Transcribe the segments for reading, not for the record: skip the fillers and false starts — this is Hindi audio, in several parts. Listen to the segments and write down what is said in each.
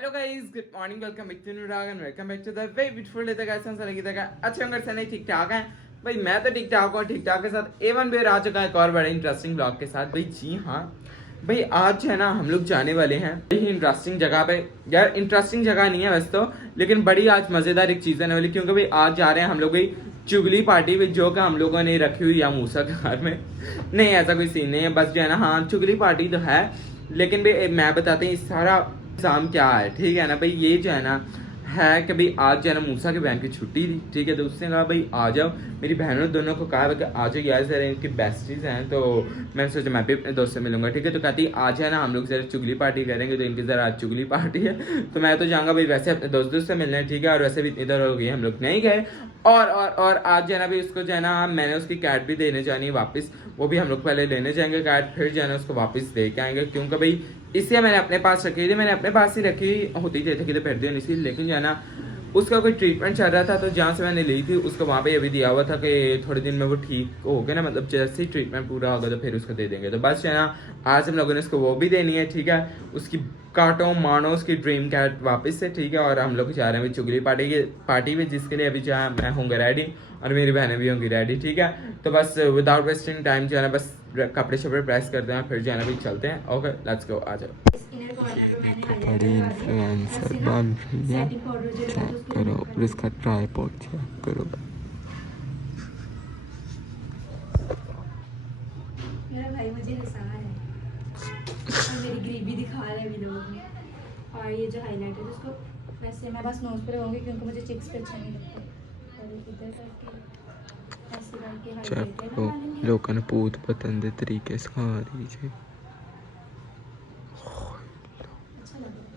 Hello guys, good morning, welcome back to Anurag and welcome back to the way beautiful day. Guys हम सारे की तरह अच्छे होंगे, सही ठीक ठाक हैं भाई। मैं तो ठीक ठाक हूँ, ठीक ठाक के साथ एवन बेर आ चुका है एक और बड़े इंटरेस्टिंग ब्लॉग के साथ भाई। जी हाँ भाई, आज है ना हम लोग जाने वाले हैं बड़ी इंटरेस्टिंग जगह पे। यार इंटरेस्टिंग जगह नहीं है वैसे तो, लेकिन बड़ी आज मजेदार एक चीज़ है वाली, क्योंकि भाई आज जा रहे हैं हम लोग भाई चुगली पार्टी में, जो कि हम लोगों ने रखी हुई है मूसा के घर में। नहीं ऐसा कोई सीन नहीं है, बस जो है ना, हाँ चुगली पार्टी तो है, लेकिन भाई मैं बताते हैं सारा एग्जाम क्या है, ठीक है ना भाई। ये जो है ना है कि भाई आज जो है ना मूसा की बहन की छुट्टी थी, ठीक है। तो उसने कहा भाई आ जाओ, मेरी बहनों दोनों को कहा कि आ जाओ यार, जरा इनकी बेस्टीज हैं। तो मैंने सोचा मैं भी अपने दोस्त से मिलूंगा, ठीक है। तो कहती आज है ना हम लोग जरा चुगली पार्टी करेंगे, तो इनकी जरा आज चुगली पार्टी है। तो मैं तो जाऊँगा भाई वैसे अपने दोस्तों से मिलने, ठीक है। और वैसे भी इधर हो गई हम लोग नहीं गए। और आज जो है ना भाई उसको जो है ना मैंने उसकी कैट भी देने जानी है वापस, वो भी हम लोग पहले लेने जाएंगे कैट, फिर जो है ना उसको वापस दे के आएंगे, क्योंकि भाई इसलिए मैंने अपने पास रखी थी, मैंने अपने पास ही रखी होती थी कि तो फिर दी नहीं, लेकिन जो है ना उसका कोई ट्रीटमेंट चल रहा था, तो जहाँ से मैंने ली थी उसको वहाँ पे अभी दिया हुआ था कि थोड़े दिन में वो ठीक हो गया ना, मतलब जैसे ही ट्रीटमेंट पूरा होगा तो फिर उसको दे देंगे। तो बस जो है ना आज हम लोगों ने उसको वो भी देनी है, ठीक है। उसकी काटो मानो उसकी ड्रीम कैट वापस से, ठीक है। और हम लोग जा रहे हैं चुगली पार्टी में, जिसके लिए अभी जहाँ मैं होंगे रेडी और मेरी बहनें भी होंगी रेडी, ठीक है। तो बस विदाउट वेस्टिंग टाइम जो है ना बस कपड़े शपड़े प्रेस करते हैं, फिर जो है ना भी चलते हैं। ओके लेट्स गो, आ जाओ। बड़ी इन्फ्लुएंसर बन रही है, चेक करो। और इसका ट्राइपॉड चेक करो। मेरा भाई मुझे हंसा रहा है और मेरी गरीबी दिखा रहा है वीडियो में। और ये जो हाईलाइट है उसको वैसे मैं बस नोज पे लगाऊंगी क्योंकि मुझे चिक्स पे अच्छा नहीं लगता। और इधर करके ऐसे करके चेक हाईलाइट करो, लगानी है। लोगों ने पूत पतन दे तरीके सिखा रही है। अच्छा लग रहा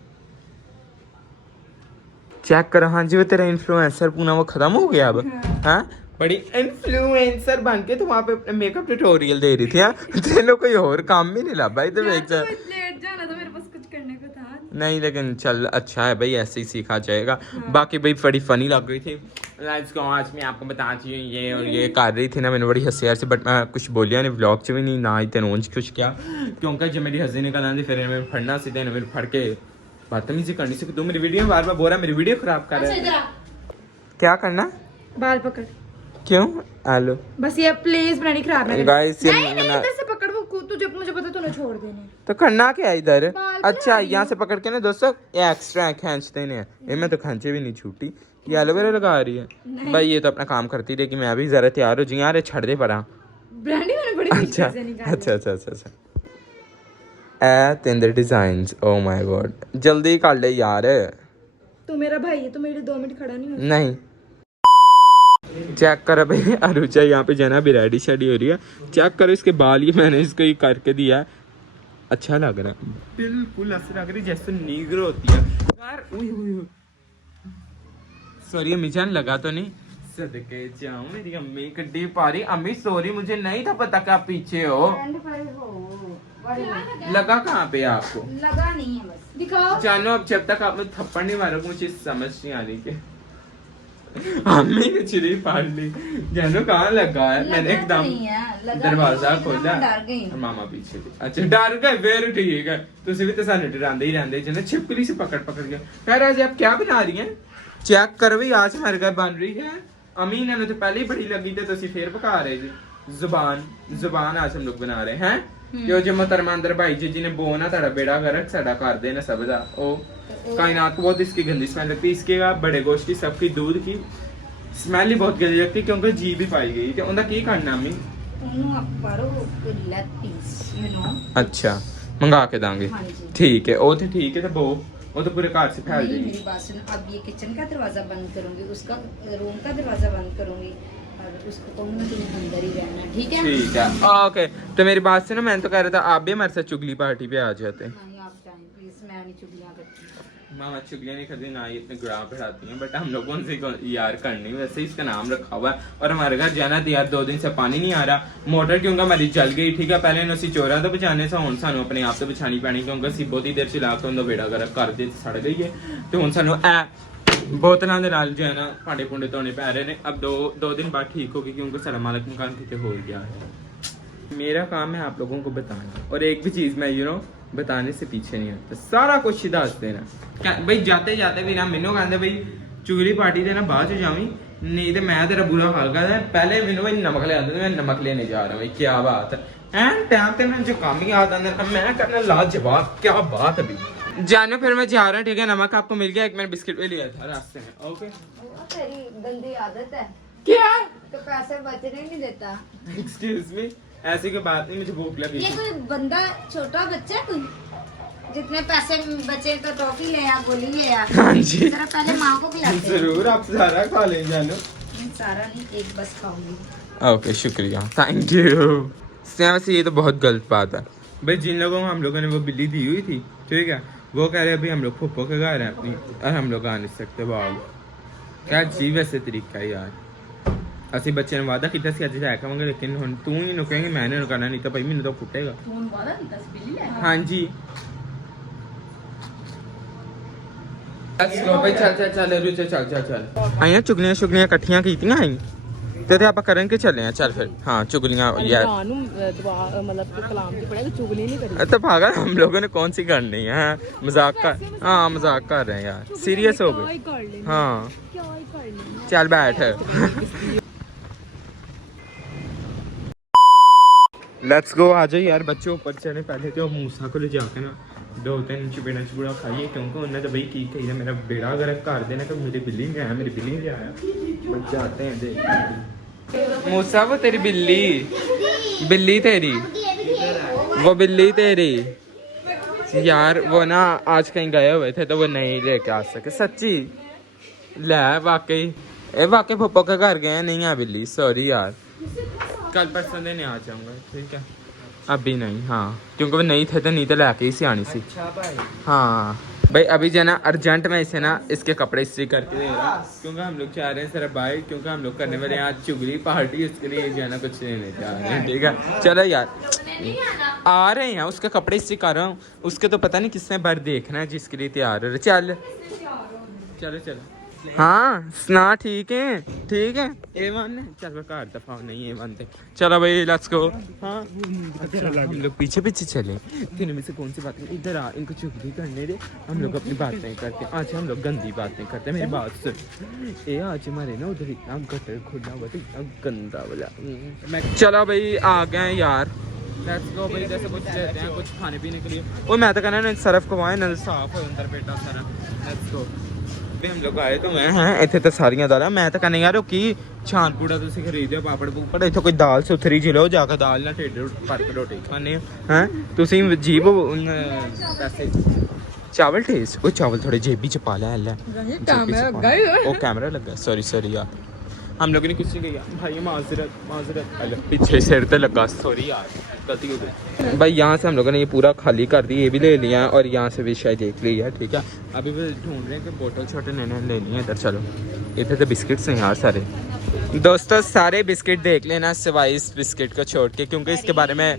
चेक कर। हाँ जी, वो तेरा इन्फ्लुएंसर पूना वो खत्म हो गया अब। है। हाँ बड़ी इन्फ्लुएंसर बन के तो वहाँ पे अपने मेकअप ट्यूटोरियल दे रही थी। हाँ तेरे लोग कोई और काम भी नहीं ला भाई, तो लेट जाना था, मेरे पास कुछ करने को था नहीं, लेकिन चल अच्छा है भाई, ऐसे ही सीखा जाएगा। हाँ। बाकी भाई बड़ी फनी लग रही थी। लेट्स गो, आज मैं आपको बताती हूँ ये और ये कर रही थी ना, मैंने बड़ी हंसी से, बट मैं कुछ बोलिया नहीं व्लॉग च भी नहीं ना ही तेनों कुछ क्या, क्योंकि जब मेरी हंसी निकल आती फिर मैं फड़ना सीधे मेरे फड़ के बदतमीजी करनी से। तू मेरी वीडियो में बार बार बोल रहा मेरी वीडियो खराब कर रहा है। क्या करना, बाल पकड़ क्यों? हेलो बस ये प्लीज बनानी खराब ना कर। गाइस, ये नहीं नहीं इधर से पकड़, वो तुझे मुझे पता तूने छोड़ देने। तो करना क्या है इधर? बाल अच्छा बना रही यहाँ हूँ। से पकड़ के ना दोस्तों ये एक्स्ट्रा खींचते हैं, ये मैं तो खींचे भी नहीं छूटी, ये एलोवेरा लगा रही है भाई। ये तो अपना काम करती रही कि मैं अभी जरा तैयार हो जाऊँ यार, छड़ दे पड़ा। ब्रांडी मैंने बड़ी अच्छा मुश्किल से निकाली। अच्छा ए तेंदर डिजाइन्स, ओ माय गॉड, जल्दी कर ले यार। तू मेरा भाई है तो मेरे 2 मिनट खड़ा नहीं हो। नहीं चेक कर भाई, अरुचा यहाँ पे जना भी रेडी शेडी हो रही है। चेक करो इसके बाल, ये मैंने इसको ये करके दिया है, अच्छा लग रहा है, बिल्कुल ऐसे लग रही जैसे नीग्रो होती है यार। सॉरी अम्मी जान, लगा तो नहीं? सदके जाऊं मेरी अम्मी कड्डी पारी। अम्मी सॉरी, मुझे नहीं था पता कि आप पीछे हो। लगा कहाँ पे आपको? लगा नहीं है, बस दिखाओ। जानो अब जब तक आप लोग थप्पड़ नहीं मारोगे मुझे समझ नहीं आ रही के अम्मी ने चिड़ी फाड़ ली। जानो कहाँ लगा है? मैंने एकदम दरवाजा खोला और मामा पीछे थे। अच्छा डर गए, फिर ठीक है। तुझे भी तो सानू डरांदे ही रहंदे जिन्हें छिपकली से पकड़ गया। खैर आज आप क्या बना रही हैं? चेक कर भी, आज हमारे घर बन रही है। अम्मी ने तो पहले ही बड़ी लगी थी, तो फिर पका रहे जी। जुबान आज हम लोग बना रहे हैं। जो जो मोहतरमा अंदर भाई जी ने बोना ताड़ा बेड़ा गर्क साडा कर देना सब दा। ओ कायनात को बहुत इसकी गंदी स्मेल लगती है, इसके बड़े गोश्त की सबकी दूध की स्मेल ही बहुत गंदी लगती है, क्योंकि जी भी पाई गई। तो उनका की करना अम्मी? अच्छा मंगा के दांगे, ठीक है। ओ तो ठीक है, तो वो तो पूरे कार से फैल जाएगी। मेरी बात सुन, अब ये किचन का दरवाजा बंद करूंगी, उसका रूम का दरवाजा बंद करूंगी और उसको कहूंगी तुम अंदर ही रहना, ठीक है? ठीक है ओके। तो मेरी बात से ना, मैं तो कह रहा था आप भी हमारे साथ चुगली पार्टी पे आ जाते। नहीं आप टाइम प्लीज, मैं नहीं चुगलियां करती। मामा चुगलियां नहीं करती ना, ये इतने ग्राफ बढ़ाती हैं, बट हम लोगों से यार करनी, वैसे ही इसका नाम रखा हुआ है। और हमारे घर जाना तो यार 2 दिन से पानी नहीं आ रहा, मोटर क्योंकि हमारी जल गई, ठीक है। पहले इन्होंने चोरा तो बचाने से हुन सानू अपने आप तो बचानी पैनी, क्योंकि ਅਸੀਂ ਬਹੁਤੀ ਦੇਰ ਚਲਾ ਕੇ ਉਹਦਾ ਬੇੜਾ ਗਰਕ ਕਰ ਦੇ ਸੜ ਗਈ ਹੈ। ਤੇ ਹੁਣ ਸਾਨੂੰ बोतलों के नाल जो है ना भांडे भूंडे धोने पै रहे हैं। अब दो दिन बाद ठीक होगी, क्योंकि सारा मालिक मकान कितने हो गया है। मेरा काम है आप लोगों को बताना, और एक भी चीज़ मैं बताने से पीछे नहीं हटते, सारा कुछ दस देना भाई। जाते जाते भी ना मैनू कहते भाई चुगली पार्टी देना बाद च जावी, नहीं तो मैं तेरा बुरा हाल कर पहले मैनू भाई नमक ले आते, मैं नमक लेने जा रहा हूँ भाई, क्या बात है टाइम पे मैं जो काम ही याद आंदा मैं करना लाजवाब, क्या बात है भाई। जानो फिर मैं जा रहा हूँ, ठीक है। नमक आपको मिल गया, एक मैंने बिस्किट भी लिया था रास्ते में। ओके तेरी गंदी आदत है क्या तो पैसे बचने नहीं देता। एक्सक्यूज मी, ऐसी कोई बात नहीं, मुझे भूख लगी ये कोई बंदा छोटा बच्चा है कोई, जितने पैसे बचे तो टॉफी ले आ, गोली ले आ। हाँ जी जरा पहले माँ को खिलाते हैं। जरूर, आप सारा खा लें जानो। सारा नहीं, एक बस खाऊंगी। ओके शुक्रिया, थैंक यू। वैसे ये तो बहुत गलत बात है भाई, जिन लोगों को हम लोगों ने वो बिल्ली दी हुई थी, ठीक है, वो कह रहे अभी हम लोग फुप्पो के घर हैं अपनी, और हम लोग आ नहीं सकते। वाह क्या अजीब ऐसे तरीका है यार। ਅਸੀਂ ਬੱਚੇ ਨੇ ਵਾਦਾ ਕੀਤਾ ਸੀ ਅੱਜ ਲੈ ਕੇ ਆਵਾਂਗੇ, ਲੇਕਿਨ ਹੁਣ ਤੂੰ ਹੀ ਨੁਕੇਂਗੇ, ਮੈਂ ਨਹੀਂ ਨੁਕਾਣਾ, ਨਹੀਂ ਤਾਂ ਭਾਈ ਮੈਨੂੰ ਤਾਂ ਕੁੱਟੇਗਾ। ਤੂੰ ਵਾਦਾ ਕੀਤਾ ਸੀ ਬਿੱਲੀ ਲੈ? ਹਾਂਜੀ let's go ਭਾਈ, ਚੱਲ ਰੁਚੇ, ਚੱਲ ਆਈਆਂ ਚੁਗਲੀਆਂ ਸ਼ੁਗਲੀਆਂ ਇਕੱਠੀਆਂ ਕੀਤੀਆਂ ਆਈ ਤੇ ਆਪਾਂ ਕਰਨ ਕੇ ਚੱਲੇ ਆ। ਚੱਲ ਫਿਰ हाँ चुगलियां यार मतलब कलाम की पढ़ेगा, चुगली नहीं करेगी। तो पागल हम लोगों ने कौन सी करनी है, मजाक कर, हाँ मजाक कर रहे हैं यार, सीरियस हो गए। हाँ चल बैठ। लेट्स गो, आ जाओ यार बच्चे ऊपर चले। पहले तो मूसा को ले जाके ना 2-3 चपेड़ा खाइए, क्योंकि उन्हें तो भाई की कही मेरा बेड़ा अगर कर देना तो मेरी बिल्ली नहीं आया, मेरी बिल्ली नहीं आया। बच्चे आते हैं देख मूसा, वो तेरी बिल्ली तेरी, वो बिल्ली तेरी यार, वो ना आज कहीं गए हुए थे तो वो नहीं लेके आ सके। सच्ची ले वाकई पप्पा के घर गए, नहीं है बिल्ली, सॉरी यार, कल परसों देने आ जाऊंगा, ठीक है, अभी नहीं। हाँ क्योंकि वो नहीं थे तो नहीं तो लेके ही से आनी सी। हाँ भाई अभी जो है ना अर्जेंट में इसे ना इसके कपड़े इस्त्री करके दे रहा, क्योंकि हम लोग चाह रहे हैं सर भाई, क्योंकि हम लोग करने वाले हैं आज चुगली पार्टी, इसके लिए जो है ना कुछ लेने जा रहे हैं, ठीक है। चलो यार आ रहे हैं, उसके कपड़े इस्त्री कर रहा हूँ, उसके तो पता नहीं किसने बार देखना है जिसके लिए तैयार हो रहे। चलो हाँ सुना, ठीक है A1 है, चल मैं कार दफा नहीं A1 थे। चलो भाई लेट्स गो। हाँ हम लोग पीछे चले, तीनों में से कौन सी बात है, इधर आ, इनको चुगली करने दे, हम लोग अपनी बातें करते हैं। आज हम लोग गंदी बातें करते हैं, मेरी बात सुन। ये आज हमारे ना उधर इतना गटर खुला हुआ था, इतना गंदा वाला। चलो भाई आ गए यार, लेट्स गो भाई। जैसे कुछ लेते हैं कुछ खाने पीने के लिए, वो मैं तो कहना सरफ कमाए नल साफ हो अंदर पेटा सारा। लेट्स गो हम लोग आए तो मैं हैं ਇੱਥੇ ਤਾਂ ਸਾਰੀਆਂ ਦਾਲਾਂ, ਮੈਂ ਤਾਂ ਕਹਿੰਦਾ ਯਾਰ ਉਹ ਕੀ ਛਾਨ ਪੂੜਾ ਤੁਸੀਂ ਖਰੀਦਿਓ, ਪਾਪੜ ਪੂਪੜ, ਇੱਥੇ ਕੋਈ ਦਾਲ ਸੁਥਰੀ ਜਿਹੀ ਲਓ ਜਾ ਕੇ, ਦਾਲ ਨਾਲ ਢਿੱਡ ਭਰ ਕੇ ਰੋਟੀ ਖਾਣੇ ਹੈ। ਤੁਸੀਂ ਜੀਬ ਪੈਸੇ चावल टेस्ट, वो चावल थोड़े जेबी च पा ले, वो कैमरा लगा, सॉरी यार, हम लोगों ने कुछ नहीं किया भाई, माजरत पीछे सिर पे लगा, सॉरी यार गलती हो गई भाई। यहाँ से हम लोगों ने ये पूरा खाली कर दी, ये भी ले लिया है, और यहाँ से भी शायद देख लिया है, ठीक है। अभी भी ढूंढ रहे हैं कि बोतल छोटे नए लेनी है। इधर चलो, इधर तो बिस्किट्स हैं यार सारे दोस्तों, सारे बिस्किट देख लेना सिवाय इस बिस्किट को छोड़ के, क्योंकि इसके बारे में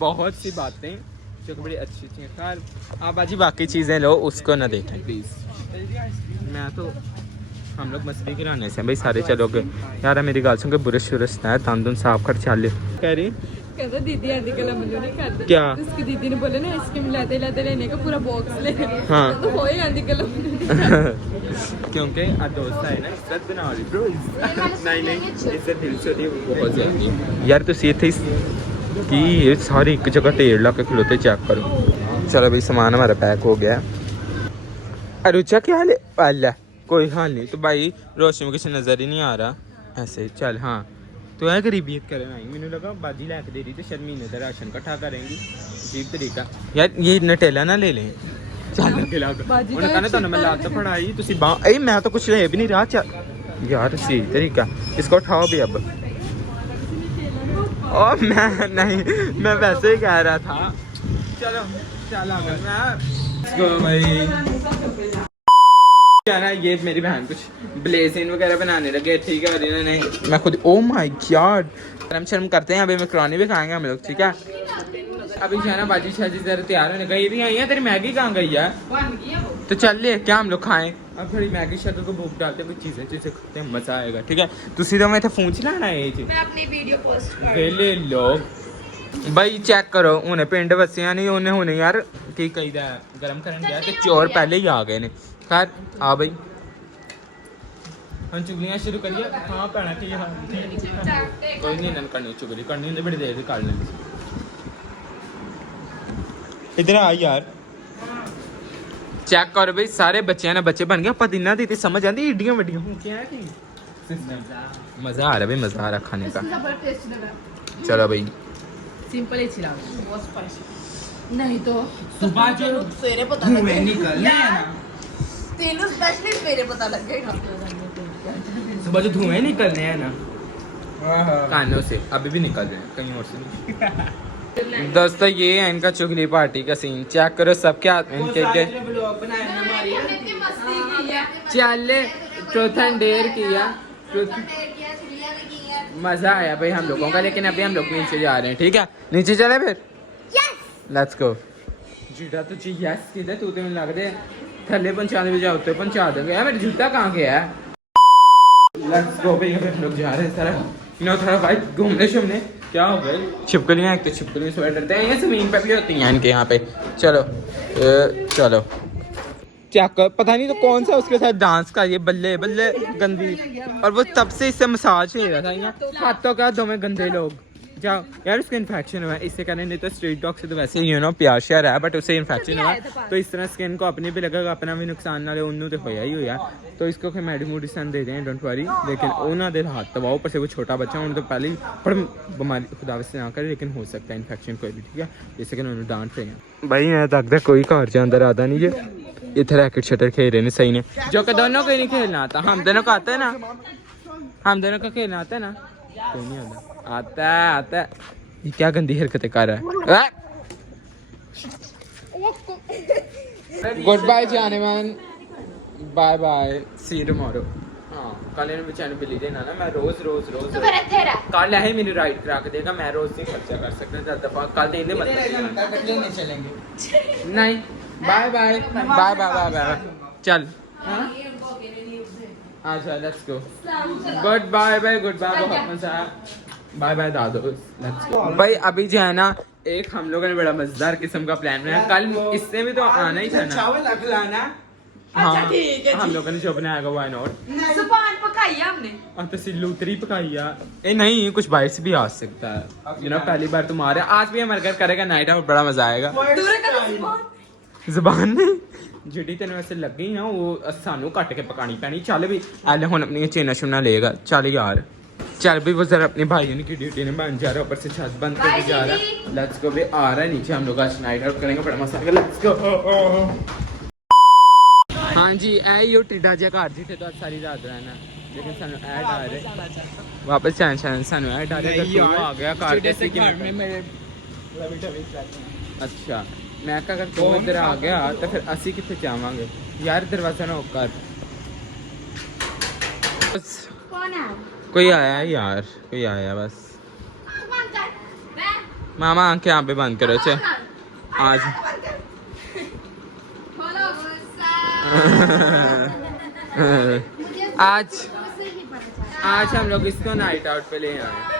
बहुत सी बातें जो कि बड़ी अच्छी हैं। खैर आप बाजी बाकी चीज़ें लो, उसको ना देखें प्लीज़। मैं तो हम लोग मस्ती कराने से भाई सारे चलोगे यार। मेरी गाल सुन के बुरश शुरश है, तंदुन साफ कर चल। कह रही कहता दीदी आदि कला मुझे नहीं करती क्या, उसकी दीदी ने बोले ना आइसक्रीम लाते लेने का पूरा बॉक्स ले। हाँ तो होए आदि कला क्योंकि दोस्त है ना, इज्जत बना रही ब्रो, नहीं इज्जत दिल से होती है बहुत ज़्यादा यार। तो ये थे कि ये सारी एक जगह ढेर ला के खिलौते चेक करो। चलो भाई सामान हमारा पैक हो गया। अरुचा क्या हाल है? अल्लाह कोई हाल नहीं। तो भाई रोशनी में कुछ नज़र ही नहीं आ रहा ऐसे। चल हाँ तो है गरीबियत करना आई, मैंने लगा बाजी लैके दे रही थी, शायद महीने का राशन इकट्ठा करेंगी, अजीब तरीका यार। ये नटेला ना ले लें, चल उन्होंने कहना तो मैं लात फड़ाई तुसी बां, मैं तो कुछ ले भी नहीं रहा। चल यार सही तरीका, इसको उठाओ भी अब। और मैं नहीं, मैं वैसे ही कह रहा था। चलो चल भाई क्या ना, ये मेरी बहन कुछ ब्लेजिंग वगैरह बनाने लगे, ठीक है। और इन्होंने मैं खुद ओ माय गॉड शर्म करते हैं। अभी मैकरोनी भी खाएंगे हम लोग, ठीक है। अभी जो है ना बाजी शाजी जरा तैयार होने गई थी, आई है तेरी मैगी कहाँ गई है? तो चल ले क्या हम लोग खाएं अब, थोड़ी मैगी शक्ल को भूख डालते हैं, कुछ चीज़ें खाते हैं, मज़ा आएगा, ठीक है। तुसी तो मैं फोन चलाना है, मैं अपनी वीडियो पोस्ट वेले लोग भाई चेक करो उन्हें पिंड वसिया नहीं उन्हें हुने यार की कहीदा गरम करन गया ते चोर पहले ही आ गए ने खैर आ भाई हम चुगलियां शुरू करिए हां भैणा की हां कोई नहीं नन करनी चुगली करनी होंदी बड़ी देर दी कर लेंगे इधर आ यार चेक करो भाई सारे बच्चे ने बच्चे बन गए पर इन्ना दी समझ आंदी ईडियां वड्डियां हो क्या है कि मजा आ रहा भाई मजा आ रहा खाने का चलो भाई सिंपल ही छिला बहुत स्पाइसी नहीं तो सुबह जो सवेरे पता धुएं निकलने हैं ना तेनू स्पेशली सवेरे पता लगेगा सुबह जो धुएं निकलने हैं ना कानों से अभी भी निकल रहे हैं कहीं और से नहीं दोस्तों ये है इनका चुगली पार्टी का सीन चेक करो सबके हाथ में इनके चल चौथा डेर किया मजा आया भाई हम लोगों का लेकिन अभी हम लोग नीचे जा रहे हैं ठीक है नीचे चले फिर लेट्स गो जूता तो चाहिए यस किधर तू तो लग रहे थल्ले पहुंचाने भी जाओ तो पहुंचा दोगे यार मेरा जूता कहाँ गया है लेट्स गो भाई हम लोग जा रहे हैं सारा थोड़ा भाई घूमने शूमने क्या हो गया छिपकलियाँ एक तो छिपकलियाँ स्वेटर डरते हैं ये जमीन पे भी होती हैं इनके यहाँ पे चलो चलो चेक कर पता नहीं तो कौन सा उसके साथ डांस का ये बल्ले बल्ले गंदी और वो तब से इससे मसाज ले रहा था यहाँ हाथों का दो में गंदे लोग जाओ यार उसको इन्फेक्शन हुआ है इससे करने नहीं तो स्ट्रीट डॉग से तो वैसे प्यार शेयर है बट उसे इन्फेक्शन हुआ तो इस तरह स्किन को अपने भी लगेगा अपना भी नुकसान ना ले उन्होंने तो होया ही होया तो इसको कोई मेडिसिन दे दें डोंट वरी लेकिन उन्होंने हाथ दबाओ ऊपर से वो छोटा बच्चा उन्होंने तो पहले ही पर बीमारी खुदा से ना करे लेकिन हो सकता है इन्फेक्शन कोई भी ठीक है जैसे कि उन्होंने डांट रहे हैं भाई मैं तक कोई घर के अंदर आता नहीं है इधर रैकेट शटर खेल रहे हैं सही ने जो कि दोनों को ही नहीं खेलना आता हम दोनों को आता है ना हम दोनों को खेलना आता है ना कोई नहीं आता है ये क्या गंदी हरकतें कर रहा है गुड बाय जाने मैन bye bye see you tomorrow हां कल इन बेचारे बिल्ली देना ना मैं रोज कल है मेरी राइड करा के देगा मैं रोज से खर्चा कर सकता हूं 10 दफा कल दे दे मतलब चलेंगे नहीं bye bye bye bye bye bye चल अच्छा लेट्स गो गुड बाय बहुत मजा आया बाय बाय दादो लेट्स गो भाई अभी जो है ना एक हम लोगों ने बड़ा मजेदार किस्म का प्लान बनाया कल इससे भी तो आना ही था ना हाँ हम लोगों ने जो बनाया व्हाई नॉट जुबान पकाई है हमने तो सिल्लूतरी पकाई है ए नहीं कुछ बाहर से भी आ सकता है पहली बार तुम आ रहे आज भी हमारे घर करेगा नाइट आउट बड़ा मजा आएगा जुबान नहीं जिड़ी तेन वैसे लग गई ना वो सानू कट के पकानी पैनी चल भी एल हुन अपनी चेना शुना लेगा चल यार चल भी वो जरा अपने भाइयों की ड्यूटी ने बन जा रहा ऊपर से छत बंद करके जा रहा है लेट्स गो भी आ रहा है नीचे हम लोग आज नाइट आउट करेंगे बड़ा मजा आएगा लेट्स गो हाँ जी ऐ यो टिड्डा जिहा घर जिथे तो सारी रात रहना लेकिन सानू ऐड आ रहे वापस चैन सानू ऐड आ रहे तो आ गया कार जैसे कि अच्छा मैं क्या अगर तू इधर आ गया तो फिर असी कितने जावांगे यार दरवाजा ना कर कौन है कोई आया है यार कोई आया बस मामा आंखें यहाँ पे बंद करो चे आज आज हम लोग इसको नाइट आउट पे ले आए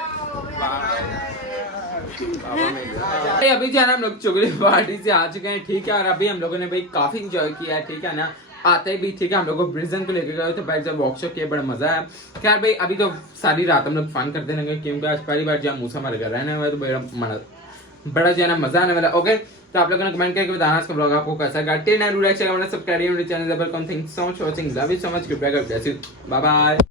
अभी जाना हम लोग चुगली पार्टी से आ चुके हैं ठीक है और अभी हम लोगों ने भाई काफी इंजॉय किया है ठीक है ना आते भी ठीक है हम लोग को ब्रिजन को लेकर गए तो भाई जब वर्कशॉप किया बड़ा मजा है खैर भाई अभी तो सारी रात हम लोग फन करते रहेंगे क्योंकि आज पहली बार जब मूसा हमारे घर रहने वाला तो बड़ा जो है ना मजा आने वाला ओके तो आप लोगों ने कमेंट करके बताना इसका ब्लॉग आपको कैसा लगा till now like share subscribe मेरे चैनल पर कौन thank so much watching love you so much goodbye bye